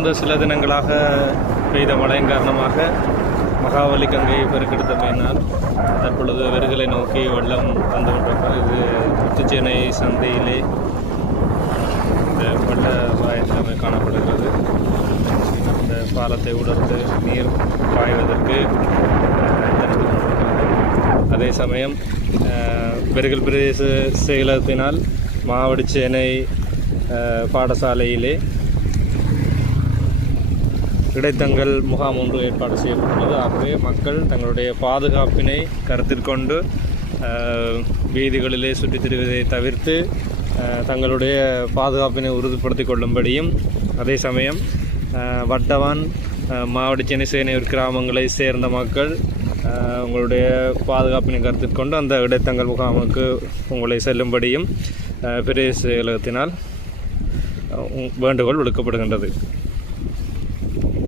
கடந்த சில தினங்களாக பெய்த மழையின் காரணமாக மகாவலி கங்கை பெருக்கெடுத்தமையினால் தற்பொழுது வெறுகளை நோக்கி வெள்ளம் வந்து கொண்டிருக்கிறது. இது முத்துச்சேனை சந்தையிலே இந்த வெள்ள வாயத்திலமை காணப்படுகிறது. இந்த பாலத்தை உடர்ந்து நீர் பாய்வதற்கு அதே சமயம் வெறுகல் பிரதேச செயலகத்தினால் மாவடிச்சேனை பாடசாலையிலே இடைத்தங்கள் முகாம் ஒன்று ஏற்பாடு செய்யப்பட்டுள்ளது. ஆகவே மக்கள் தங்களுடைய பாதுகாப்பினை கருத்தில் கொண்டு வீதிகளிலே சுற்றித் திரிவதை தவிர்த்து தங்களுடைய பாதுகாப்பினை உறுதிப்படுத்திக் கொள்ளும்படியும், அதே சமயம் வட்டவான் மாவடிச்சேனை சேனையூர் கிராமங்களை சேர்ந்த மக்கள் உங்களுடைய பாதுகாப்பினை கருத்தில் கொண்டு அந்த இடைத்தங்கள் முகாமுக்கு உங்களை செல்லும்படியும் பிரதேச செயலகத்தினால் வேண்டுகோள் விடுக்கப்படுகின்றது.